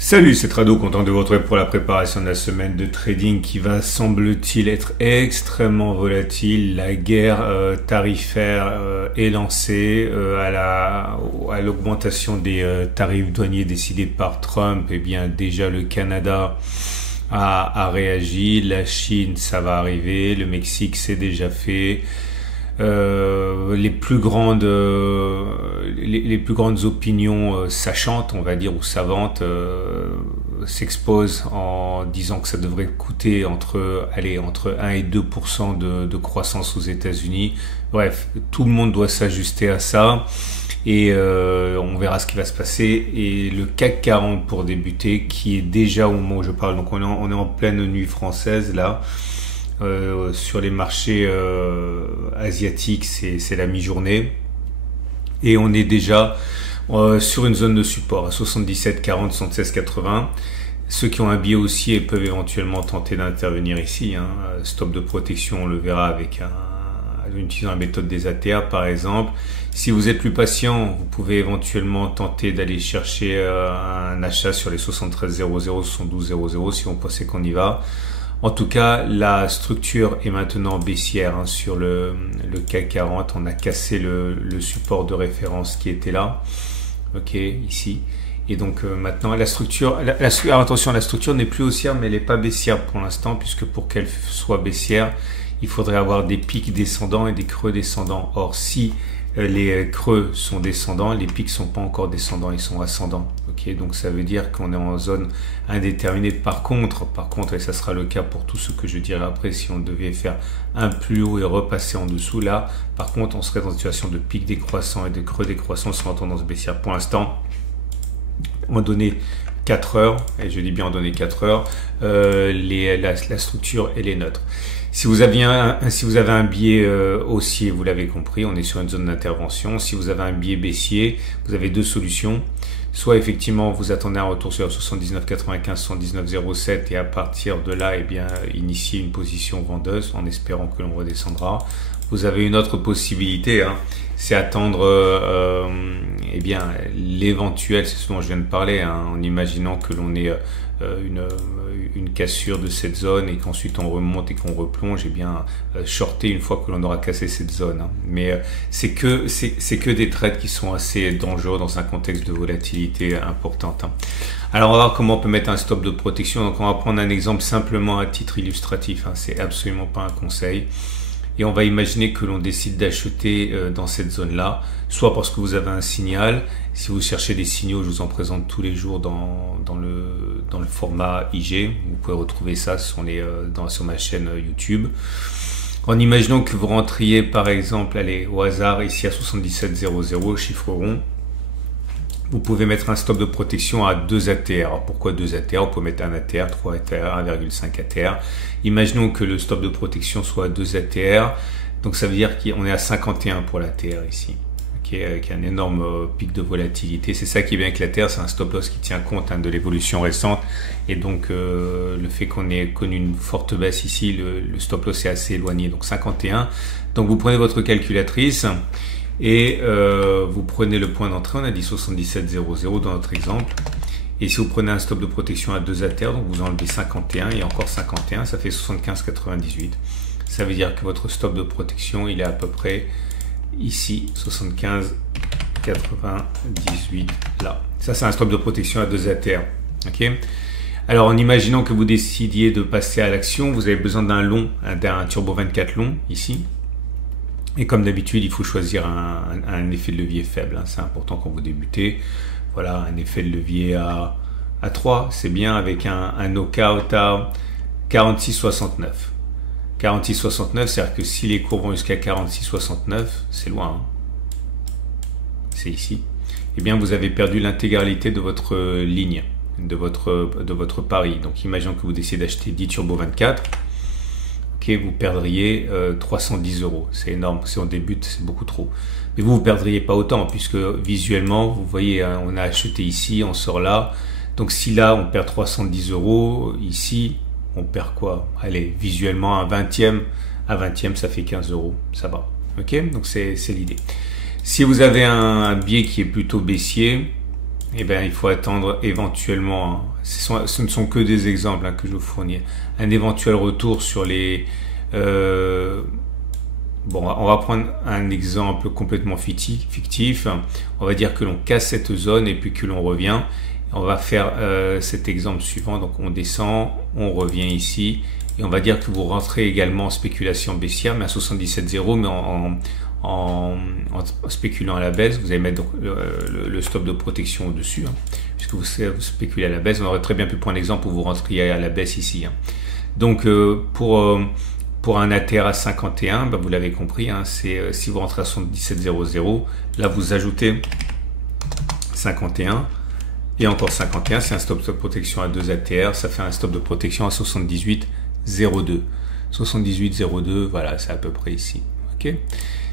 Salut, c'est Trado, content de vous retrouver pour la préparation de la semaine de trading qui va, semble-t-il, être extrêmement volatile. La guerre tarifaire est lancée à l'augmentation des tarifs douaniers décidés par Trump. Eh bien, déjà le Canada a réagi, la Chine, ça va arriver, le Mexique, c'est déjà fait. Les plus grandes opinions sachantes, on va dire, ou savantes, s'exposent en disant que ça devrait coûter entre 1 et 2% de croissance aux États-Unis. Bref, tout le monde doit s'ajuster à ça et on verra ce qui va se passer. Et le CAC 40 pour débuter, qui est déjà au moment où je parle, donc on est en pleine nuit française là. Sur les marchés asiatiques, c'est la mi-journée et on est déjà sur une zone de support à 77,40, 76,80. Ceux qui ont un billet haussier peuvent éventuellement tenter d'intervenir ici. Stop de protection, on le verra avec en utilisant la méthode des ATR par exemple. Si vous êtes plus patient, vous pouvez éventuellement tenter d'aller chercher un achat sur les 73,00, 72,00 si vous pensez qu'on y va. En tout cas, la structure est maintenant baissière sur le CAC 40. On a cassé le support de référence qui était là, ok, ici. Et donc maintenant, la structure, attention, la structure n'est plus haussière, mais elle n'est pas baissière pour l'instant, puisque pour qu'elle soit baissière, il faudrait avoir des pics descendants et des creux descendants. Or, si les creux sont descendants, les pics sont pas encore descendants, ils sont ascendants. Ok, donc ça veut dire qu'on est en zone indéterminée. Par contre, et ça sera le cas pour tout ce que je dirai après, si on devait faire un plus haut et repasser en dessous là, par contre, on serait dans une situation de pic décroissant et de creux décroissant sur en tendance baissière. Pour l'instant, on donné 4 heures, et je dis bien en donné 4 heures, la structure elle est neutre. Si vous avez un biais haussier, vous l'avez compris, on est sur une zone d'intervention. Si vous avez un biais baissier, vous avez deux solutions. Soit effectivement vous attendez un retour sur 79,95, 79,07 et à partir de là, eh bien, initier une position vendeuse en espérant que l'on redescendra. Vous avez une autre possibilité, c'est attendre eh bien l'éventuel, c'est ce dont je viens de parler, en imaginant que l'on ait une cassure de cette zone et qu'ensuite on remonte et qu'on replonge, et bien shorter une fois que l'on aura cassé cette zone. Mais c'est que des trades qui sont assez dangereux dans un contexte de volatilité importante. Alors on va voir comment on peut mettre un stop de protection. Donc on va prendre un exemple simplement à titre illustratif, c'est absolument pas un conseil. Et on va imaginer que l'on décide d'acheter dans cette zone-là, soit parce que vous avez un signal. Si vous cherchez des signaux, je vous en présente tous les jours dans le format IG. Vous pouvez retrouver ça sur ma chaîne YouTube. En imaginant que vous rentriez par exemple, allez, au hasard ici à 77,00, chiffre rond, vous pouvez mettre un stop de protection à 2 ATR. Alors pourquoi 2 ATR? On peut mettre 1 ATR, 3 ATR, 1,5 ATR. Imaginons que le stop de protection soit à 2 ATR. Donc ça veut dire qu'on est à 51 pour l'ATR ici. Okay, avec un énorme pic de volatilité. C'est ça qui est bien avec l'ATR, c'est un stop loss qui tient compte de l'évolution récente. Et donc le fait qu'on ait connu une forte baisse ici, le stop loss est assez éloigné. Donc 51. Donc vous prenez votre calculatrice. Et vous prenez le point d'entrée, on a dit 77,00 dans notre exemple. Et si vous prenez un stop de protection à 2 ATR, donc vous enlevez 51 et encore 51, ça fait 75,98. Ça veut dire que votre stop de protection, il est à peu près ici, 75,98 là. Ça, c'est un stop de protection à 2 ATR. Ok. Alors, en imaginant que vous décidiez de passer à l'action, vous avez besoin d'un turbo 24 long ici. Et comme d'habitude, il faut choisir un effet de levier faible. C'est important quand vous débutez. Voilà, un effet de levier à 3, c'est bien, avec un knockout à 46,69. 46,69, c'est-à-dire que si les cours vont jusqu'à 46,69, c'est loin. C'est ici. Eh bien, vous avez perdu l'intégralité de votre ligne, de votre pari. Donc, imaginons que vous décidez d'acheter 10 turbo 24. Vous perdriez 310 €. C'est énorme. Si on débute, c'est beaucoup trop. Mais vous ne perdriez pas autant, puisque visuellement, vous voyez, on a acheté ici, on sort là. Donc si là, on perd 310 €, ici, on perd quoi? Allez, visuellement, un 20e. Un 20e, ça fait 15 €. Ça va. Ok? Donc c'est l'idée. Si vous avez un biais qui est plutôt baissier, eh bien, il faut attendre éventuellement, hein, ce ne sont que des exemples hein, que je vous fournis, un éventuel retour sur les... bon, on va prendre un exemple complètement fictif. On va dire que l'on casse cette zone et puis que l'on revient. On va faire cet exemple suivant. Donc, on descend, on revient ici. Et on va dire que vous rentrez également en spéculation baissière, mais à 77,0, mais en spéculant à la baisse. Vous allez mettre donc le stop de protection au-dessus, hein, puisque vous spéculez à la baisse. On aurait très bien pu prendre l'exemple où vous rentriez à la baisse ici. Hein. Donc, pour un ATR à 51, bah vous l'avez compris, hein, c'est si vous rentrez à 77,00, là vous ajoutez 51 et encore 51, c'est un stop de protection à 2 ATR, ça fait un stop de protection à 78,02. 78,02, voilà, c'est à peu près ici. Ok.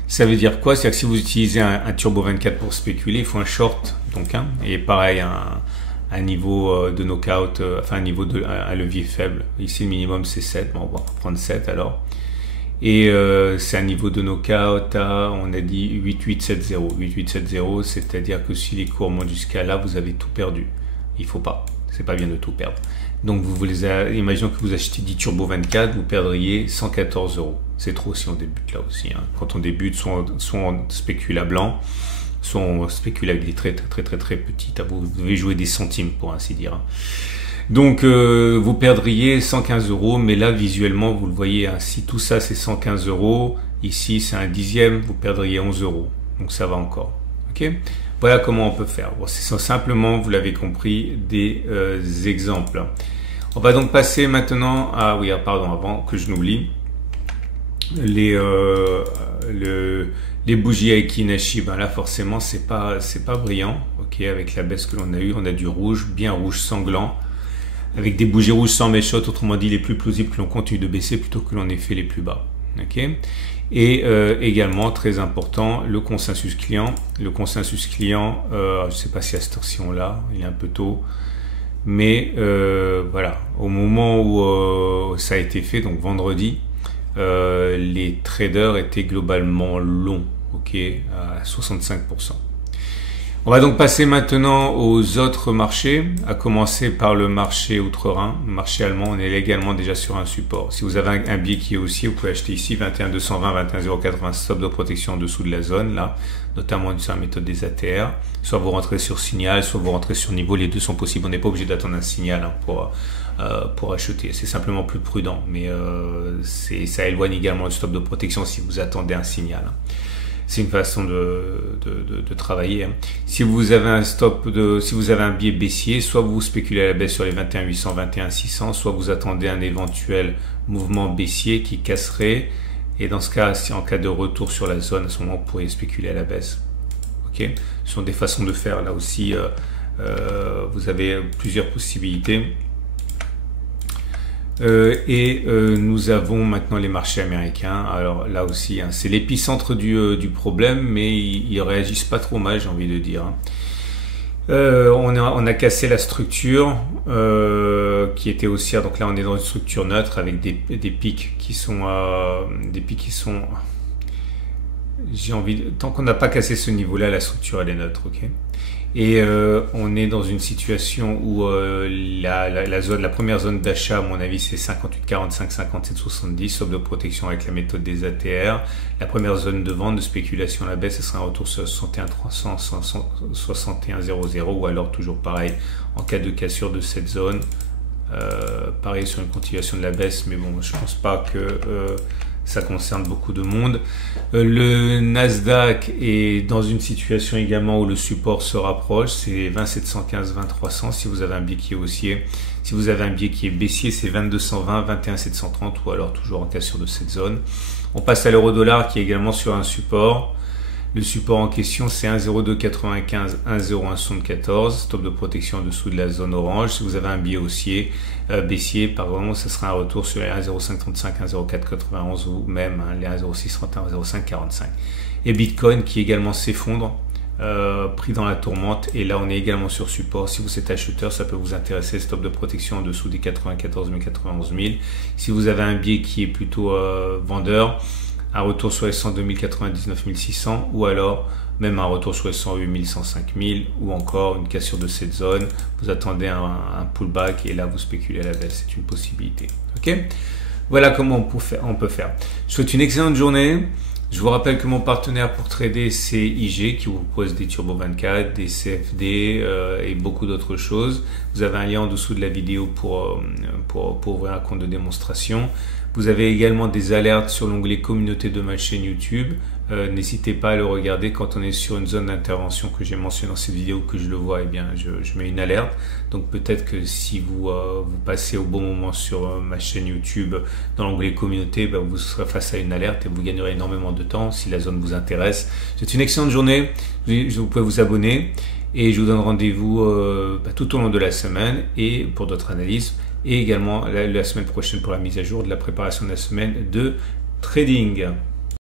Ça veut dire quoi? C'est-à-dire que si vous utilisez un Turbo 24 pour spéculer, il faut un short, donc et pareil, un niveau de knockout, enfin un niveau de un levier faible. Ici le minimum c'est 7, bon, on va prendre 7 alors. Et c'est un niveau de knockout à, on a dit 8870. 8870, c'est-à-dire que si les cours montent jusqu'à là, vous avez tout perdu. Il faut pas, c'est pas bien de tout perdre. Donc imaginons que vous achetez 10 Turbo 24, vous perdriez 114 €. C'est trop si on débute là aussi. Hein. Quand on débute, soit on spécule à blanc, soit on spécule avec des très petites. Vous devez jouer des centimes pour ainsi dire. Hein. Donc vous perdriez 115 €, mais là visuellement vous le voyez, hein, si tout ça c'est 115 €, ici c'est un dixième, vous perdriez 11 €. Donc ça va encore. Ok. Voilà comment on peut faire. Bon, c'est simplement, vous l'avez compris, des exemples. On va donc passer maintenant à, oui, pardon, avant que je n'oublie, les bougies Aiki Nashi. Ben là forcément c'est pas brillant. Ok, avec la baisse que l'on a eu, on a du rouge, bien rouge sanglant, avec des bougies rouges sans méchotte, autrement dit les plus plausibles que l'on continue de baisser plutôt que l'on ait fait les plus bas. Ok. Et également très important, le consensus client. Le consensus client, je ne sais pas si à cette heure-ci on l'a, il est un peu tôt, mais voilà, au moment où ça a été fait, donc vendredi, les traders étaient globalement longs, ok, à 65%. On va donc passer maintenant aux autres marchés, à commencer par le marché outre-Rhin, le marché allemand. On est également déjà sur un support. Si vous avez un billet qui est haussier, vous pouvez acheter ici 21,220, 21,080, stop de protection en dessous de la zone, là, notamment sur la méthode des ATR. Soit vous rentrez sur signal, soit vous rentrez sur niveau, les deux sont possibles. On n'est pas obligé d'attendre un signal hein, pour acheter. C'est simplement plus prudent, mais ça éloigne également le stop de protection si vous attendez un signal. Hein. C'est une façon de travailler. Hein. Si vous avez si vous avez un biais baissier, soit vous spéculez à la baisse sur les 21,800, 21,600, soit vous attendez un éventuel mouvement baissier qui casserait. Et dans ce cas, en cas de retour sur la zone, à ce moment, vous pourriez spéculer à la baisse. Ok, ce sont des façons de faire. Là aussi, vous avez plusieurs possibilités. Nous avons maintenant les marchés américains. Alors là aussi, hein, c'est l'épicentre du problème, mais ils réagissent pas trop mal, j'ai envie de dire. On a cassé la structure qui était haussière. Donc là, on est dans une structure neutre avec des pics qui sont j'ai envie tant qu'on n'a pas cassé ce niveau-là, la structure elle est neutre, ok. Et on est dans une situation où la première zone d'achat, à mon avis, c'est 58,45, 57,70, stop de protection avec la méthode des ATR. La première zone de vente, de spéculation à la baisse, ce sera un retour sur 61,300, 61,00, ou alors toujours pareil, en cas de cassure de cette zone, pareil sur une continuation de la baisse, mais bon, je pense pas que ça concerne beaucoup de monde. Le Nasdaq est dans une situation également où le support se rapproche, c'est 20,715, 20,300 si vous avez un biais qui est haussier. Si vous avez un biais qui est baissier, c'est 22,120, 21,730 ou alors toujours en cassure de cette zone. On passe à l'euro-dollar qui est également sur un support. Le support en question, c'est 1,0295, 1,0174, stop de protection en dessous de la zone orange. Si vous avez un biais haussier, baissier, pardon, ce sera un retour sur les 1,0535, 1,0491 ou même les 1,0631, 1,0545. Et Bitcoin qui également s'effondre, pris dans la tourmente. Et là, on est également sur support. Si vous êtes acheteur, ça peut vous intéresser. Stop de protection en dessous des 94 000, 91 000. Si vous avez un biais qui est plutôt vendeur, un retour sur les 102 000, 99 600 ou alors même un retour sur les 108 000, 105 000 ou encore une cassure de cette zone. Vous attendez un pullback et là vous spéculez à la baisse, c'est une possibilité. Ok, voilà comment on peut faire. Je vous souhaite une excellente journée. Je vous rappelle que mon partenaire pour trader, c'est IG qui vous propose des Turbo 24, des CFD et beaucoup d'autres choses. Vous avez un lien en dessous de la vidéo pour ouvrir un compte de démonstration. Vous avez également des alertes sur l'onglet communauté de ma chaîne YouTube. N'hésitez pas à le regarder quand on est sur une zone d'intervention que j'ai mentionné dans cette vidéo, que je le vois, eh bien je mets une alerte. Donc peut-être que si vous passez au bon moment sur ma chaîne YouTube dans l'onglet communauté, ben, vous serez face à une alerte et vous gagnerez énormément de temps si la zone vous intéresse. C'est une excellente journée. Vous pouvez vous abonner et je vous donne rendez-vous tout au long de la semaine et pour d'autres analyses. Et également la semaine prochaine pour la mise à jour de la préparation de la semaine de trading.